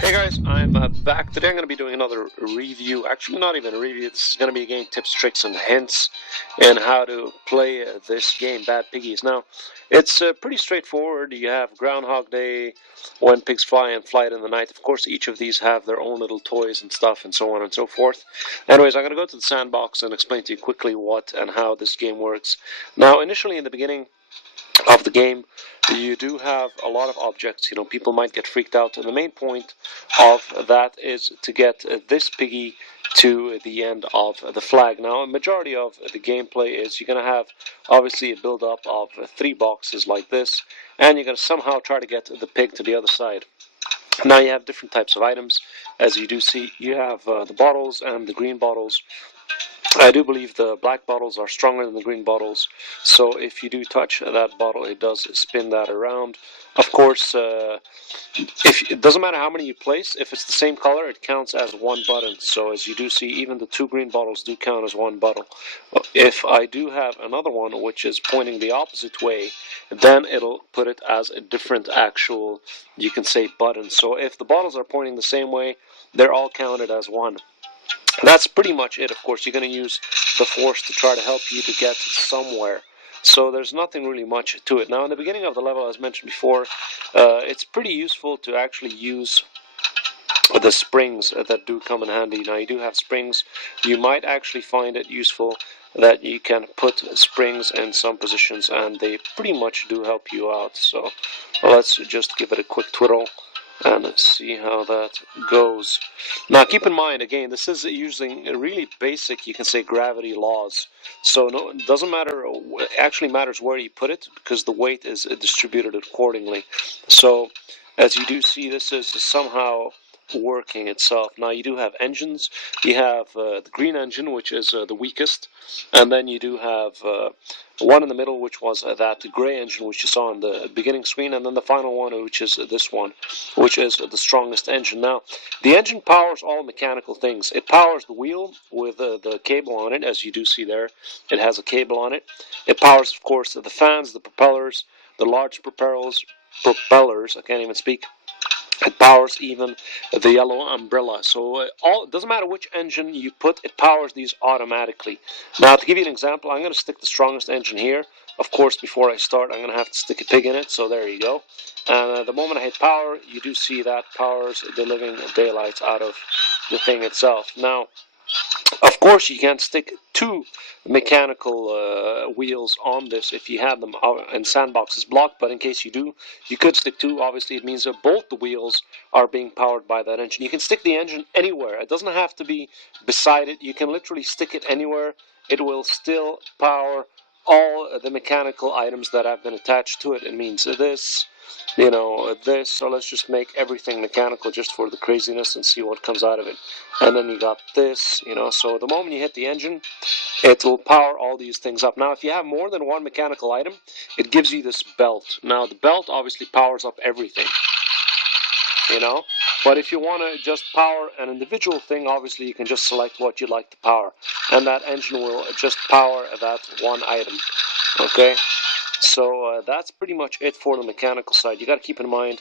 Hey guys, I'm back. Today I'm going to be doing another review. Actually, not even a review. This is going to be a game tips, tricks, and hints in how to play this game, Bad Piggies. Now, it's pretty straightforward. You have Groundhog Day, When Pigs Fly, and Flight in the Night. Of course, each of these have their own little toys and stuff, and so on and so forth. Anyways, I'm going to go to the Sandbox and explain to you quickly what and how this game works. Now, initially in the beginning of the game, you do have a lot of objects. People might get freaked out, and the main point of that is to get this piggy to the end of the flag. Now, a majority of the gameplay is you're going to have obviously a build up of 3 boxes like this, and you're going to somehow try to get the pig to the other side. Now you have different types of items. As you do see, you have the bottles and the green bottles. I do believe the black bottles are stronger than the green bottles, so if you do touch that bottle, it does spin that around. Of course, it doesn't matter how many you place. If it's the same color, it counts as one button. So as you do see, even the 2 green bottles do count as one bottle. If I do have another one which is pointing the opposite way, then it'll put it as a different actual, you can say, button. So if the bottles are pointing the same way, they're all counted as one. That's pretty much it. Of course, you're going to use the force to try to help you to get somewhere. So there's nothing really much to it. Now, in the beginning of the level, as mentioned before, it's pretty useful to actually use the springs that do come in handy. Now, you do have springs. You might actually find it useful that you can put springs in some positions, and they pretty much do help you out. So let's just give it a quick twiddle and see how that goes. Now, keep in mind, again, this is using really basic, you can say, gravity laws. So no, it doesn't matter, it actually matters where you put it, because the weight is distributed accordingly. So, as you do see, this is somehow working itself. Now, you do have engines. You have the green engine, which is the weakest, and then you do have one in the middle, which was that gray engine which you saw on the beginning screen, and then the final one, which is this one, which is the strongest engine. Now, the engine powers all mechanical things. It powers the wheel with the cable on it, as you do see there. It has a cable on it. It powers, of course, the fans, the propellers, the large propellers, I can't even speak. It powers even the yellow umbrella. So it doesn't matter which engine you put, it powers these automatically. Now, to give you an example, I'm going to stick the strongest engine here. Of course, before I start, I'm going to have to stick a pig in it. So there you go. And the moment I hit power, you do see that powers the living daylights out of the thing itself. Now, of course, you can't stick 2 mechanical wheels on this if you had them and Sandbox is blocked, but in case you do, you could stick 2. Obviously, it means that both the wheels are being powered by that engine. You can stick the engine anywhere. It doesn't have to be beside it. You can literally stick it anywhere. It will still power all the mechanical items that have been attached to it. It means this, this. So let's just make everything mechanical just for the craziness and see what comes out of it. And then you got this, so the moment you hit the engine, it will power all these things up. Now, if you have more than one mechanical item, it gives you this belt. Now, the belt obviously powers up everything, but if you want to just power an individual thing, obviously you can just select what you'd like to power, and that engine will just power that one item. Okay, so that's pretty much it for the mechanical side. You got to keep in mind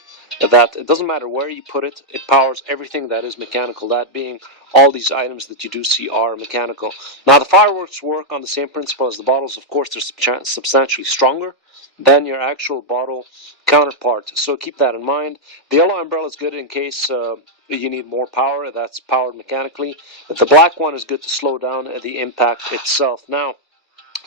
that it doesn't matter where you put it, it powers everything that is mechanical, that being all these items that you do see are mechanical. Now, the fireworks work on the same principle as the bottles. Of course, they're substantially stronger than your actual bottle counterpart, so keep that in mind. The yellow umbrella is good in case you need more power. That's powered mechanically. The black one is good to slow down the impact itself. Now,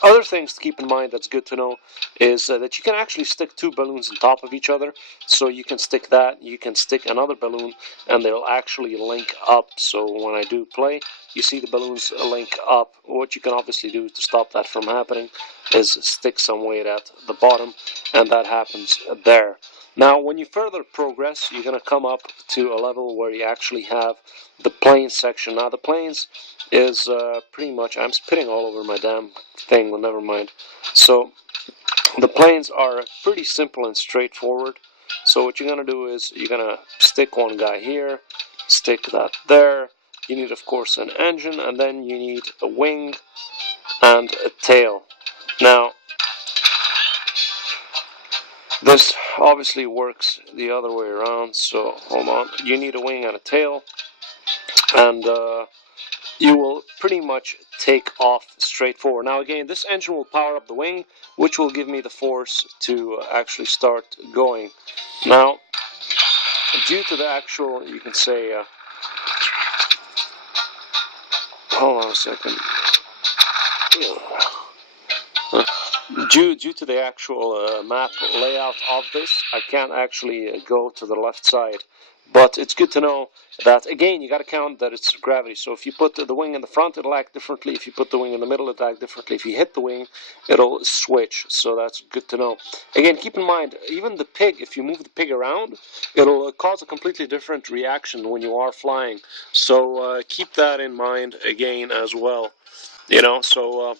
other things to keep in mind that's good to know is that you can actually stick 2 balloons on top of each other. So you can stick that, you can stick another balloon, and they'll actually link up. So when I do play, you see the balloons link up. What you can obviously do to stop that from happening is stick some weight at the bottom, and that happens there. Now, when you further progress, you're going to come up to a level where you actually have the plains section. Now, the plains is pretty much, I'm spitting all over my damn thing, well, never mind. So, the plains are pretty simple and straightforward. So what you're going to do is, you're going to stick one guy here, stick that there. You need, of course, an engine, and then you need a wing and a tail. Now, This obviously works the other way around, so hold on. You need a wing and a tail, and you will pretty much take off straight forward. Now again, this engine will power up the wing, which will give me the force to actually start going. Now, due to the actual, you can say, hold on a second. Due to the actual map layout of this, I can't actually go to the left side. But it's good to know that, again, you got to count that it's gravity. So if you put the wing in the front, it'll act differently. If you put the wing in the middle, it'll act differently. If you hit the wing, it'll switch. So that's good to know. Again, keep in mind, even the pig, if you move the pig around, it'll cause a completely different reaction when you are flying. So keep that in mind again as well. So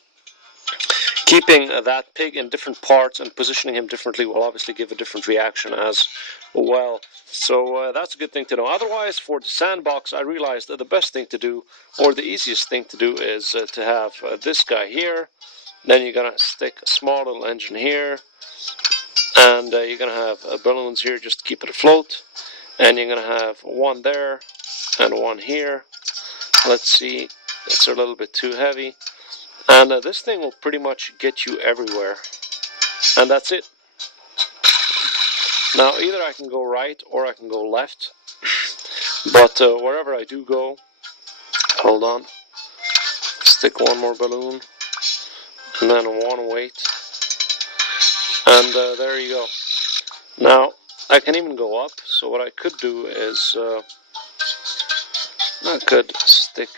keeping that pig in different parts and positioning him differently will obviously give a different reaction as well. So that's a good thing to know. Otherwise, for the sandbox, I realized that the best thing to do, or the easiest thing to do, is to have this guy here. Then you're going to stick a small little engine here. And you're going to have balloons here just to keep it afloat. And you're going to have one there and one here. Let's see, it's a little bit too heavy. And this thing will pretty much get you everywhere. And that's it. Now, either I can go right or I can go left. But wherever I do go, hold on, stick one more balloon, and then one weight. And there you go. Now, I can even go up. So what I could do is, I could stick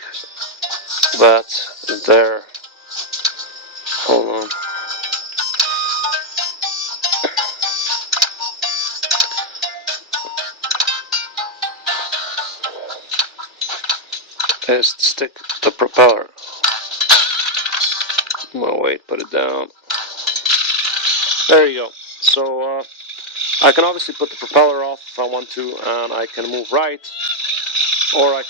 that there. Hold on. Is to stick the propeller. No, wait, put it down. There you go. So I can obviously put the propeller off if I want to, and I can move right, or I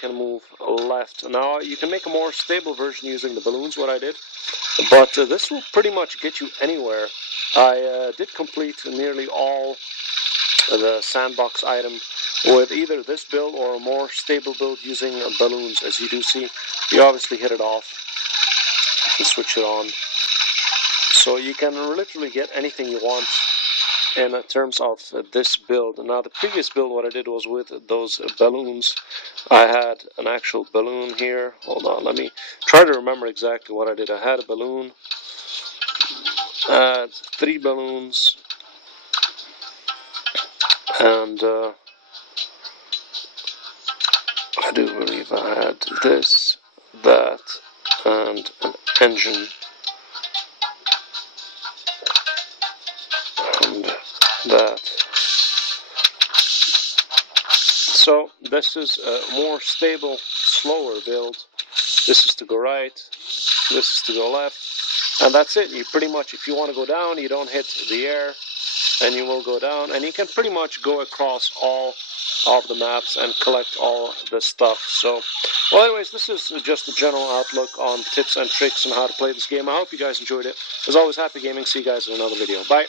can move left. Now you can make a more stable version using the balloons, what I did, but this will pretty much get you anywhere. I did complete nearly all the sandbox item with either this build or a more stable build using balloons. As you do see, you obviously hit it off and switch it on. So you can literally get anything you want in terms of this build. Now the previous build, what I did was with those balloons. I had an actual balloon here. Hold on, let me try to remember exactly what I did. I had a balloon, 3 balloons, and I do believe I had this, that, and an engine, and that. So this is a more stable, slower build. This is to go right, this is to go left, and that's it. You pretty much, if you want to go down, you don't hit the air, and you will go down, and you can pretty much go across all of the maps and collect all the stuff. So, well, anyways, this is just a general outlook on tips and tricks on how to play this game. I hope you guys enjoyed it. As always, happy gaming. See you guys in another video. Bye.